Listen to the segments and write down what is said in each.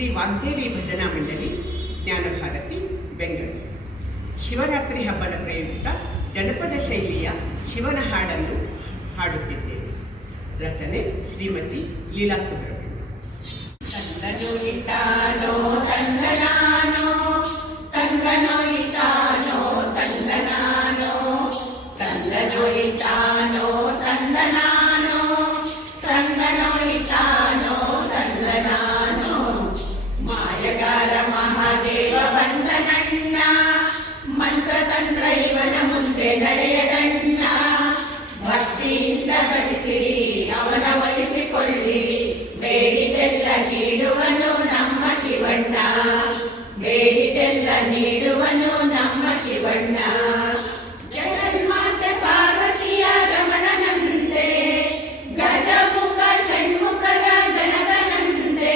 ಶ್ರೀ ವಾಗ್ದೇವಿ ಭಜನಾ ಮಂಡಳಿ, ಜ್ಞಾನಭಾರತಿ, ಬೆಂಗಳೂರು. ಶಿವರಾತ್ರಿ ಹಬ್ಬದ ಪ್ರಯುಕ್ತ ಜನಪದ ಶೈಲಿಯ ಶಿವನ ಹಾಡನ್ನು ಹಾಡುತ್ತಿದ್ದೇವೆ. ರಚನೆ ಶ್ರೀಮತಿ ಲೀಲಾ ಸುಬ್ರಹ್ಮಣ್ಯ. ತಂದನೋ ತಂದನಾನೋ ತಂದನೋ ಇತಾನೋ ತಂದನಾನೋ ತಂದನೋ ಇತಾನೋ ತಂದನಾನೋ ತಂದನೋ ಇತಾನೋ ತಂದನಾನೋ ಮಾಯಗಾರ ಮಹಾದೇವ ಬಂದನಣ್ಣ, ಮಂತ್ರತಂತ್ರ ಇವನ ಮುಂದೆ ನಡೆಯದಣ್ಣ. ಭಕ್ತಿಯಿಂದ ಭಜಿಸಿರಿ ಅವನ ಒಲಿಸಿಕೊಳ್ಳಿರಿ, ಬೇಡಿದೆಲ್ಲ ನೀಡುವನು ನಮ್ಮ ಶಿವಣ್ಣ, ಬೇಡಿದೆಲ್ಲ ನೀಡುವನು ನಮ್ಮ ಶಿವಣ್ಣ. ಜಗನ್ಮಾತೆ ಪಾರ್ವತಿಯ ರಮಣನಂತೆ, ಗಜಮುಖ ಷಣ್ಮುಖರ ಜನಕನಂತೆ.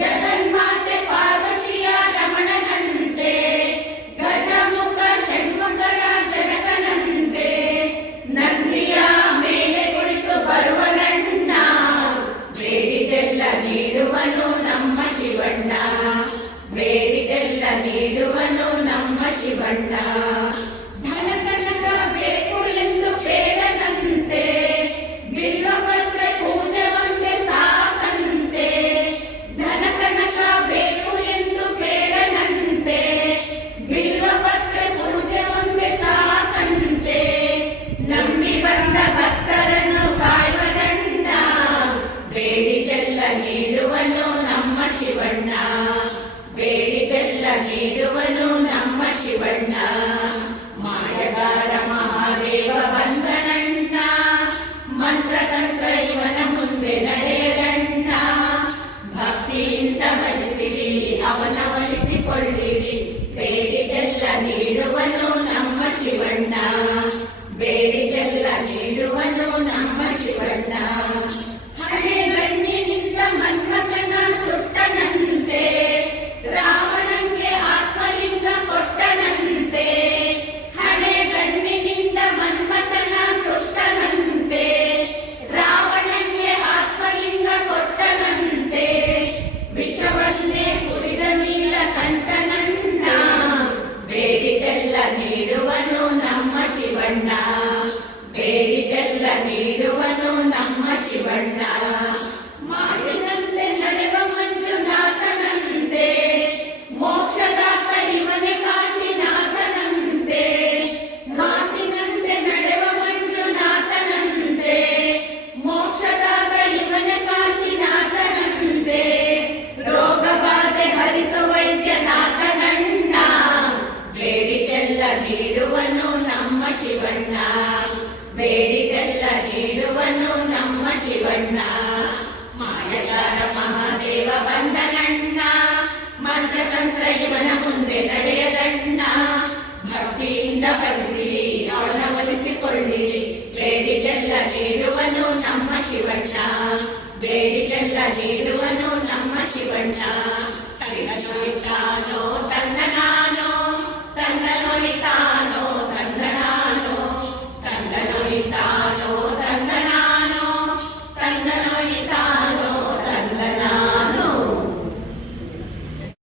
ಜಗನ್ಮಾತೆ ಪಾರ್ವತಿಯ ರಮಣನಂತೆ, ಗಜಮುಖ ಷಣ್ಮುಖರ ಜನಕನಂತೆ. ನಂದಿಯ ಮೇಲೆ ಕುಳಿತು ಬರುವನಣ್ಣ, ಬೇಡಿದೆಲ್ಲ ನೀಡುವನು ನಮ್ಮ ಶಿವಣ್ಣ, ಬೇಡಿದೆಲ್ಲ ನೀಡುವನು ನಮ್ಮ ಶಿವಣ್ಣ. ಧನಕನಕ ಬೇಕು ಎಂದು ಬೇಡದಂತೆ, ಬಿಲ್ವಪತ್ರೆ ಪೂಜೆ ಒಂದೇ ಸಾಕಂತೆ. ಧನಕನಕ ಬೇಕು ಎಂದು ಬೇಡದಂತೆ, ಬಿಲ್ವಪತ್ರೆ ಪೂಜೆ ಒಂದೇ ಸಾಕಂತೆ. ನಂಬಿ ಬಂದ ಭಕ್ತರನ್ನು ಕಾಯುವನಣ್ಣ, ಬೇಡಿದೆಲ್ಲ ನೀಡುವನು ನಮ್ಮ ಶಿವಣ್ಣ, ಬೇಡಿದೆಲ್ಲ ನೀಡುವನು ನಮ್ಮ ಶಿವಣ್ಣ. ಮಾಯಗಾರ ಮಹಾದೇವ ಬಂದನಣ್ಣ, ಮಂತ್ರತಂತ್ರ ಇವನ ಮುಂದೆ ನಡೆಯದಣ್ಣ. ಭಕ್ತಿಯಿಂದ ಭಜಿಸಿರಿ ಅವನ ಒಲಿಸಿಕೊಳ್ಳಿರಿ, ಬೇಡಿದೆಲ್ಲ ನೀಡುವನು ನಮ್ಮ ಶಿವಣ್ಣ, ಬೇಡಿದೆಲ್ಲ ನೀಡುವನು ನಮ್ಮ ಶಿವಣ್ಣ. ಹಣೆ ಬೆನ್ನಿನಿಂದ ಮನ್ಮಥನ ಸುಟ್ಟನಂತೆ, ರಾವಣಂಗೆ ಆತ್ಮಲಿಂಗ ಕೊಟ್ಟನಂತೆ. ಹಣೆ ಬೆನ್ನಿನಿಂದ ಮನ್ಮಥನ ಸುಟ್ಟನಂತೆ, ರಾವಣಂಗೆ ಆತ್ಮಲಿಂಗ ಕೊಟ್ಟನಂತೆ. ವಿಷವನ್ನೇ ಕುಡಿದ ನೀಲ ಕಂಠನನ್ನ, ಬೇಡಿದೆಲ್ಲ ನೀಡುವನು ನಮ್ಮ ಶಿವಣ್ಣ, ಬೇಡಿದೆಲ್ಲ ನೀಡುವನು ನಮ್ಮ ಶಿವಣ್ಣ. ಮಾಯನಂತೆ ನಡೆವ ಮಂಜುನಾಥನಂತೆ, ಮೋಕ್ಷದಾತ ಇವನೇ ಕಾಶಿನಾಥನಂತೆ. ಮಾತಿನಂತೆ ನಡೆವ ಮಂಜುನಾಥನಂತೆ, ಮೋಕ್ಷದಾತ ಇವನೇ ಕಾಶಿನಾಥನಂತೆ. ರೋಗ ಬಾಧೆ ಹರಿಸ ವೈದ್ಯನಾಥನಣ್ಣ, ಬೇಡಿದೆಲ್ಲ ನೀಡುವನು ನಮ್ಮ ಶಿವಣ್ಣ, ಬೇಡಿದೆಲ್ಲ ನೀಡುವನು ನಮ್ಮ ಶಿವಣ್ಣ. ಮಾಯಗಾರ ಮಹಾದೇವ ಬಂದನಣ್ಣ, ಮಂತ್ರತಂತ್ರ ಇವನ ಮುಂದೆ ನಡೆಯದಣ್ಣ. ಭಕ್ತಿಯಿಂದ ಭಜಿಸಿರಿ ಅವನ ಒಲಿಸಿಕೊಳ್ಳಿರಿ, ಬೇಡಿದೆಲ್ಲ ನೀಡುವನು ನಮ್ಮ ಶಿವಣ್ಣ, ಬೇಡಿದೆಲ್ಲ ನೀಡುವನು ನಮ್ಮ ಶಿವಣ್ಣ. ತಂದನೋ ಇತಾನೋ ತಂದನಾನೋ